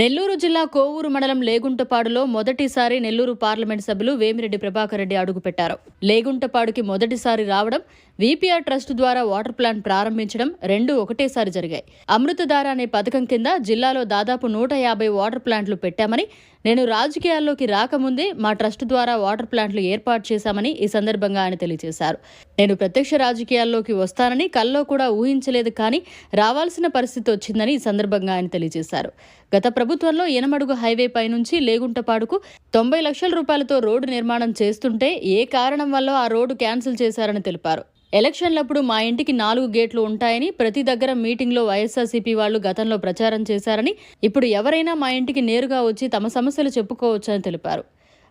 నెల్లూరు జిల్లా కోవూరు మండలం లేగుంటపాడులో మొదటిసారి నెల్లూరు పార్లమెంట్ సభ్యులు వేమిరెడ్డి ప్రభాకర్ రెడ్డి అడుగుపెట్టారు. లేగుంటపాడుకి మొదటిసారి రావడం, వీపీఆర్ ట్రస్ట్ ద్వారా వాటర్ ప్లాంట్ ప్రారంభించడం రెండూ ఒకటేసారి జరిగాయి. అమృతధార అనే పథకం కింద జిల్లాలో దాదాపు 150 వాటర్ ప్లాంట్లు పెట్టామని, నేను రాజకీయాల్లోకి రాకముందే మా ట్రస్ట్ ద్వారా వాటర్ ప్లాంట్లు ఏర్పాటు చేశామని ఈ సందర్భంగా ఆయన తెలియజేశారు. నేను ప్రత్యక్ష రాజకీయాల్లోకి వస్తానని కల్లో కూడా ఊహించలేదు, కానీ రావాల్సిన పరిస్థితి వచ్చిందని ఈ సందర్భంగా ఆయన తెలియజేశారు. గత ప్రభుత్వంలో ఎనమడుగు హైవే పై నుంచి లేగుంటపాడుకు 90 లక్షల రూపాయలతో రోడ్డు నిర్మాణం చేస్తుంటే ఏ కారణం వల్ల ఆ రోడ్డు క్యాన్సిల్ చేశారని తెలిపారు. ఎలక్షన్లప్పుడు మా ఇంటికి 4 గేట్లు ఉంటాయని ప్రతి దగ్గర మీటింగ్లో వైఎస్ఆర్సీపీ వాళ్లు గతంలో ప్రచారం చేశారని, ఇప్పుడు ఎవరైనా మా ఇంటికి నేరుగా వచ్చి తమ సమస్యలు చెప్పుకోవచ్చని తెలిపారు.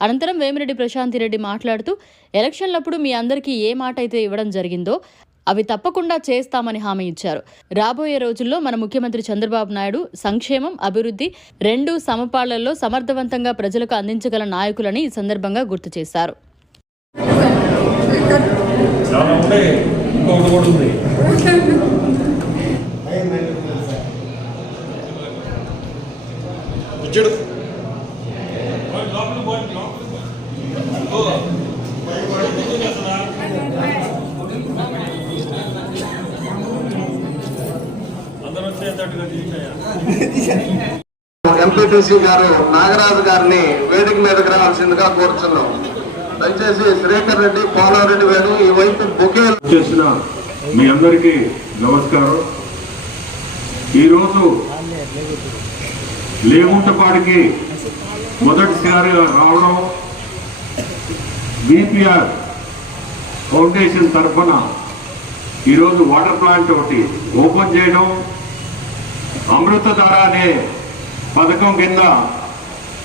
అనంతరం వేమిరెడ్డి ప్రశాంతిరెడ్డి మాట్లాడుతూ, ఎలక్షన్లప్పుడు మీ అందరికీ ఏ మాట అయితే ఇవ్వడం జరిగిందో అవి తప్పకుండా చేస్తామని హామీ ఇచ్చారు. రాబోయే రోజుల్లో మన ముఖ్యమంత్రి చంద్రబాబు నాయుడు సంక్షేమం, అభివృద్ధి రెండూ సమపాళ్లలో సమర్థవంతంగా ప్రజలకు అందించగల నాయకులని ఈ సందర్భంగా గుర్తు చేశారు. ఎంపీటీసీ గారు నాగరాజు గారిని వేదిక మీదకి రావాల్సిందిగా కోరుతున్నాం. దయచేసి శ్రీకర్ రెడ్డి, పోలారెడ్డి గారు ఈ వైపు బొకే చేసిన మీ అందరికీ నమస్కారం. ఈరోజు లేగుంటపాడికి మొదటిసారిగా రావడం, బీపీఆర్ ఫౌండేషన్ తరఫున ఈరోజు వాటర్ ప్లాంట్ ఒకటి ఓపెన్ చేయడం, అమృతధార అనే పథకం కింద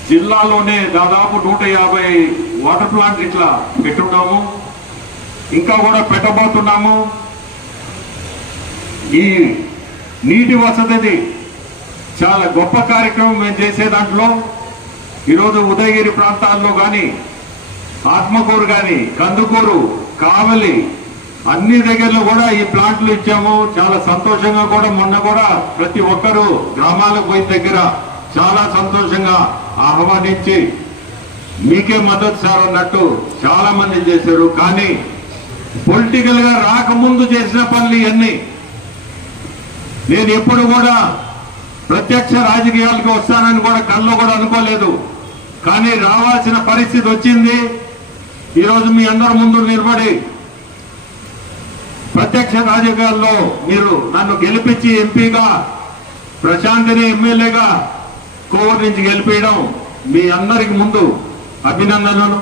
జిల్లాలోనే దాదాపు 150 వాటర్ ప్లాంట్ ఇట్లా పెట్టున్నాము, ఇంకా కూడా పెట్టబోతున్నాము. ఈ నీటి వసతిది చాలా గొప్ప కార్యక్రమం మేము చేసే దాంట్లో ఈరోజు ఉదయగిరి ప్రాంతాల్లో కానీ, ఆత్మకూరు కానీ, కందుకూరు, కావలి అన్ని దగ్గరలో కూడా ఈ ప్లాంట్లు ఇచ్చాము. చాలా సంతోషంగా కూడా మొన్న కూడా ప్రతి ఒక్కరూ గ్రామాలకు పోయిన దగ్గర చాలా సంతోషంగా ఆహ్వానించి మీకే మద్దతు సార్ అన్నట్టు చాలా మంది చేశారు. కానీ పొలిటికల్ గా రాకముందు చేసిన పనులు ఇవన్నీ నేను ఎప్పుడు కూడా ప్రత్యక్ష రాజకీయాలకు వస్తానని కూడా కల్లో కూడా అనుకోలేదు. కానీ రావాల్సిన పరిస్థితి వచ్చింది. ఈరోజు మీ అందరి ముందు నిలబడి ప్రత్యక్ష రాజకీయాల్లో మీరు నన్ను గెలిపించి ఎంపీగా, ప్రశాంతిని ఎమ్మెల్యేగా కోవూరు నుంచి గెలిపేయడం మీ అందరికి ముందు అభినందనలు.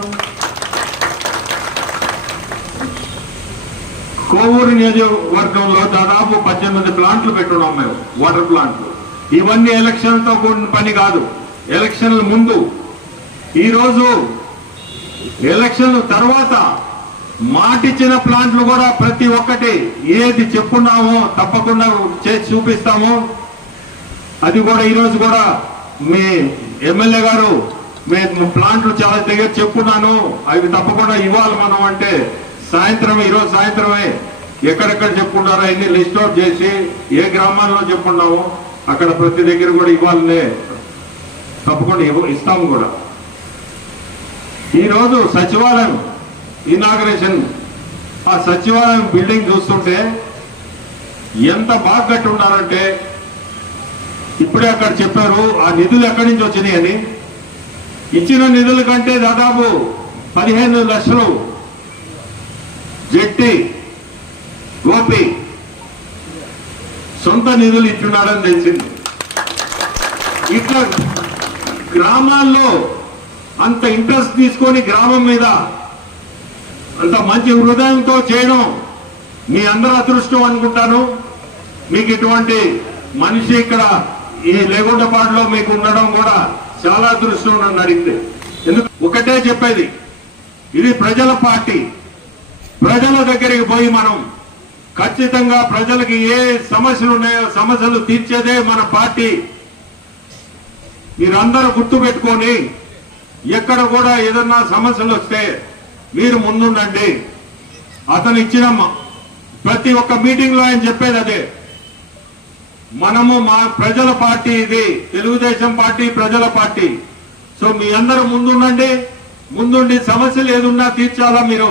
కోవూరు నియోజకవర్గంలో దాదాపు 18 ప్లాంట్లు పెట్టున్నాం మేము, వాటర్ ప్లాంట్లు. ఇవన్నీ ఎలక్షన్లతో కూడిన పని కాదు, ఎలక్షన్ల ముందు. ఈరోజు ఎలక్షన్ తర్వాత మాటిచ్చిన ప్లాంట్లు కూడా ప్రతి ఒక్కటి ఏది చెప్పున్నామో తప్పకుండా చేసి చూపిస్తాము. అది కూడా ఈరోజు కూడా మీ ఎమ్మెల్యే గారు మేము ప్లాంట్లు చాలా దగ్గర చెప్పున్నాను, అవి తప్పకుండా ఇవ్వాలి మనం అంటే సాయంత్రం, ఈరోజు సాయంత్రమే ఎక్కడెక్కడ చెప్పుకుంటారో అన్ని లిస్ట్ అవుట్ చేసి ఏ గ్రామాల్లో చెప్పుకున్నామో అక్కడ ప్రతి దగ్గర కూడా ఇవ్వాలనే తప్పకుండా ఇస్తాము కూడా. ఈరోజు సచివాలయం ఇనాగరేషన్, ఆ సచివాలయం బిల్డింగ్ చూస్తుంటే ఎంత బాగా కట్టి ఉన్నారంటే, ఇప్పుడే అక్కడ చెప్పారు ఆ నిధులు ఎక్కడి నుంచి వచ్చినాయి అని. ఇచ్చిన నిధుల కంటే దాదాపు 15 లక్షలు జెట్టి గోపి సొంత నిధులు ఇచ్చున్నాడని తెలిసింది. ఇట్లా గ్రామాల్లో అంత ఇంట్రెస్ట్ తీసుకొని గ్రామం మీద అంత మంచి హృదయంతో చేయడం మీ అందరూ అదృష్టం అనుకుంటాను. మీకు ఇటువంటి మనిషి ఇక్కడ ఈ లేగుంటపాడులో మీకు ఉండడం కూడా చాలా అదృష్టం నన్ను అడిగితే. ఎందుకు ఒకటే చెప్పేది, ఇది ప్రజల పార్టీ. ప్రజల దగ్గరికి పోయి మనం ఖచ్చితంగా ప్రజలకి ఏ సమస్యలు ఉన్నాయో సమస్యలు తీర్చేదే మన పార్టీ. మీరందరూ గుర్తు పెట్టుకొని ఎక్కడ కూడా ఏదన్నా సమస్యలు వస్తే మీరు ముందుండండి. అతను ఇచ్చిన ప్రతి ఒక్క మీటింగ్ లో ఆయన చెప్పేది అదే. మనము మా ప్రజల పార్టీ, ఇది తెలుగుదేశం పార్టీ ప్రజల పార్టీ. సో మీ అందరూ ముందుండి సమస్యలు ఏదున్నా తీర్చాలా మీరు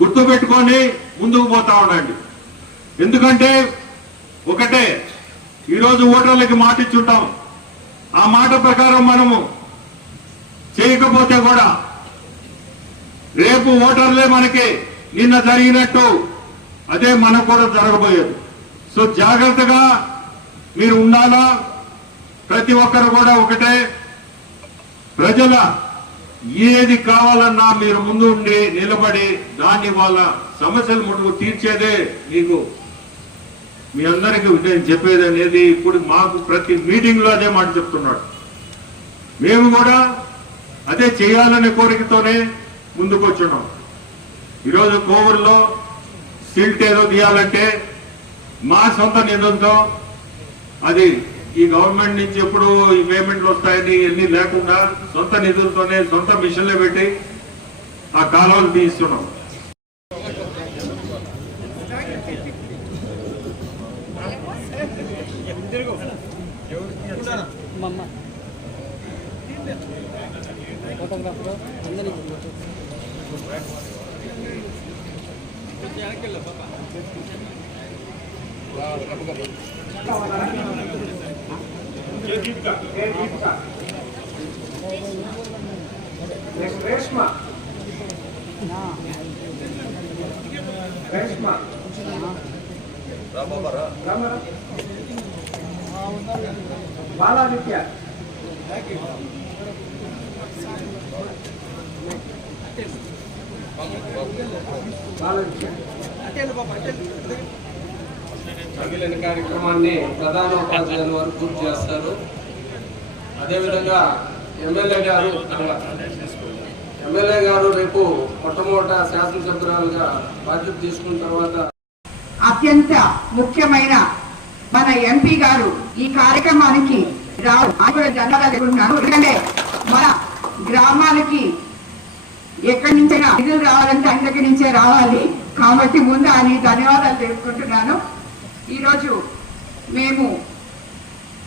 గుర్తుపెట్టుకొని ముందుకు పోతా ఉండండి. ఎందుకంటే ఒకటే, ఈరోజు ఓటర్లకి మాట ఇచ్చుంటాం. ఆ మాట ప్రకారం మనము చేయకపోతే కూడా రేపు ఓటర్లే మనకి నిన్న జరిగినట్టు అదే మనకు కూడా జరగబోయేది. సో జాగ్రత్తగా మీరు ఉండాలా. ప్రతి ఒక్కరు కూడా ఒకటే, ప్రజల ఏది కావాలన్నా మీరు ముందు ఉండి నిలబడి దాన్ని వాళ్ళ సమస్యలు ముందుకు తీర్చేదే మీకు మీ అందరికీ నేను చెప్పేది అనేది. ఇప్పుడు మాకు ప్రతి మీటింగ్ లో అదే మాట చెప్తున్నాడు. మేము కూడా అదే చేయాలనే కోరికతోనే ముందుకు వచ్చున్నాం. ఈరోజు కోవూరులో సిల్ట్ ఏదో తీయాలంటే మా సొంత నిధులతో, అది ఈ గవర్నమెంట్ నుంచి ఎప్పుడు ఈ పేమెంట్లు వస్తాయని ఎన్ని లేకుండా సొంత నిధులతోనే సొంత మిషన్లే పెట్టి ఆ కాలువలు తీస్తున్నాం. మిగిలిన కార్యక్రమాన్ని ప్రధాన ఉపాధ్యాయుల వారు పూర్తి చేస్తారు. అదేవిధంగా ఎమ్మెల్యే గారు రేపు మొట్టమొదట శాసనసభ్యురాలుగా బాధ్యత తీసుకున్న తర్వాత అత్యంత ముఖ్యమైన మన ఎంపీ గారు ఈ కార్యక్రమానికి ఎందుకంటే మన గ్రామాలకి ఎక్కడి నుంచైనా నిధులు రావాలంటే ఆయన దగ్గర నుంచే రావాలి కాబట్టి ముందు ఆయన ధన్యవాదాలు తెలుపుకుంటున్నాను. ఈరోజు మేము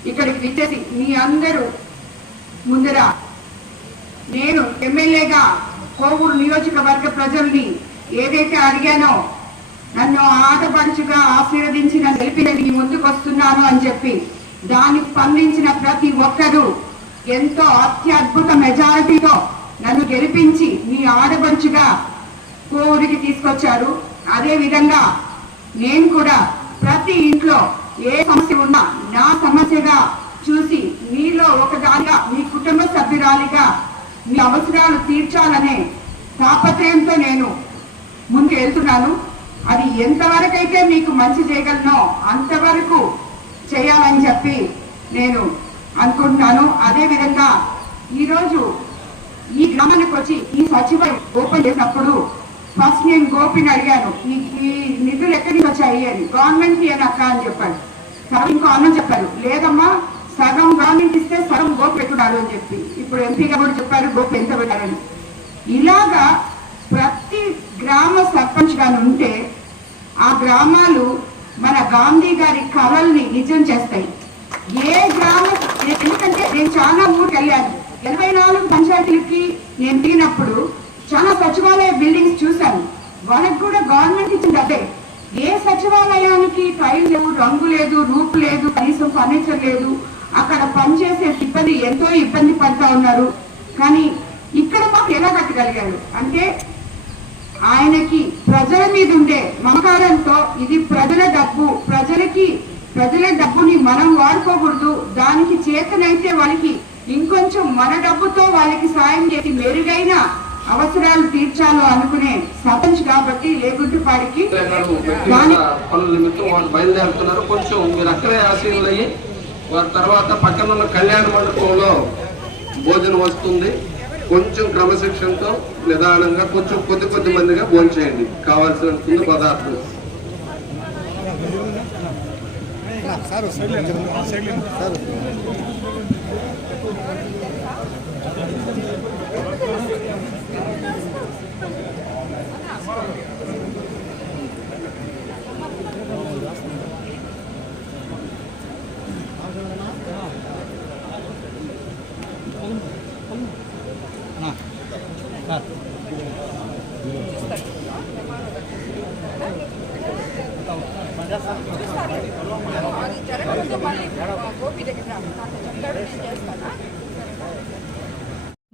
ఇక్కడికి విచ్చేసి మీ అందరూ ముందర నేను ఎమ్మెల్యేగా కోవూరు నియోజకవర్గ ప్రజల్ని ఏదైతే అడిగానో, నన్ను ఆటపడుచుగా ఆశీర్వదించి నన్ను గెలిపి ముందుకు వస్తున్నాను అని చెప్పి దానికి స్పందించిన ప్రతి ఒక్కరూ ఎంతో అత్యద్భుత మెజారిటీతో నన్ను గెలిపించి మీ ఆడపడుచుగా కోవూరికి తీసుకొచ్చారు. అదే విధంగా నేను కూడా ప్రతి ఇంట్లో ఏ సమస్య ఉన్నా నా సమస్యగా చూసి మీలో ఒకదానిగా, మీ కుటుంబ సభ్యురాలిగా మీ అవసరాలు తీర్చాలనే తాపత్రయంతో నేను ముందుకు వెళ్తున్నాను. అది ఎంతవరకైతే మీకు మంచి చేయగలనో అంతవరకు చేయాలని చెప్పి నేను అనుకుంటున్నాను. అదేవిధంగా ఈరోజు ఈ గ్రామానికి వచ్చి ఈ సచివాలయం ఓపెన్ చేసినప్పుడు ఫస్ట్ నేను గోపిని అడిగాను, ఈ నిధులు ఎక్కడి నుంచి వచ్చాయి అని. గవర్నమెంట్ కి అక్క అని చెప్పాడు. సగం ఇంకో అన్నం చెప్పారు, లేదమ్మా సగం గవర్నమెంట్ ఇస్తే సగం గోపు పెట్టున్నారు అని చెప్పి. ఇప్పుడు ఎంపీగా కూడా చెప్పారు గోపు ఎంత పెట్టారని. ఇలాగా ప్రతి గ్రామ సర్పంచ్ గాని ఉంటే ఆ గ్రామాలు మన గాంధీ గారి కళల్ని నిజం చేస్తాయి. ఏ గ్రామం, ఎందుకంటే నేను చాలా ఊరికి వెళ్ళాను. 84 పంచాయతీలకి నేను దిగినప్పుడు చాలా సచివాలయ బిల్డింగ్స్ చూశాను. వాళ్ళకి కూడా గవర్నమెంట్ ఇచ్చింది అదే. ఏ సచివాలయానికి టైల్ లేవు, రంగు లేదు, రూపు లేదు, కనీసం ఫర్నిచర్ లేదు. అక్కడ పనిచేసే సిబ్బంది ఎంతో ఇబ్బంది పడుతూ ఉన్నారు. కానీ ఇక్కడ మాకు ఎలా కట్టగలిగాడు అంటే ఆయనకి ప్రజల మీద ఉండే మమకారంతో, ఇది ప్రజల డబ్బు, ప్రజల డబ్బుని మనం వాడుకోకూడదు, దానికి చేతనైతే వాళ్ళకి ఇంకొంచెం మన డబ్బుతో వాళ్ళకి సాయం చేసి మెరుగైన అవసరాలు తీర్చాలో అనుకునే సర్పంచ్ కాబట్టి లేగుంటుపాడికి పనుల నిమిత్తం వాళ్ళు బయలుదేరుతున్నారు. కొంచెం మీరు అక్కడే ఆశీర్వదయ్యి వారి తర్వాత పక్కన ఉన్న కళ్యాణ మండపంలో భోజనం వస్తుంది. కొంచెం క్రమశిక్షణతో నిదానంగా కొంచెం కొద్ది మందిగా భోజనం చేయండి. కావాల్సిన పదార్థం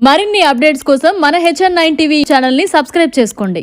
మరిన్ని అప్డేట్స్ కోసం మన HN9 టీవీ ఛానల్ని సబ్స్క్రైబ్ చేసుకోండి.